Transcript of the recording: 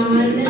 Amen.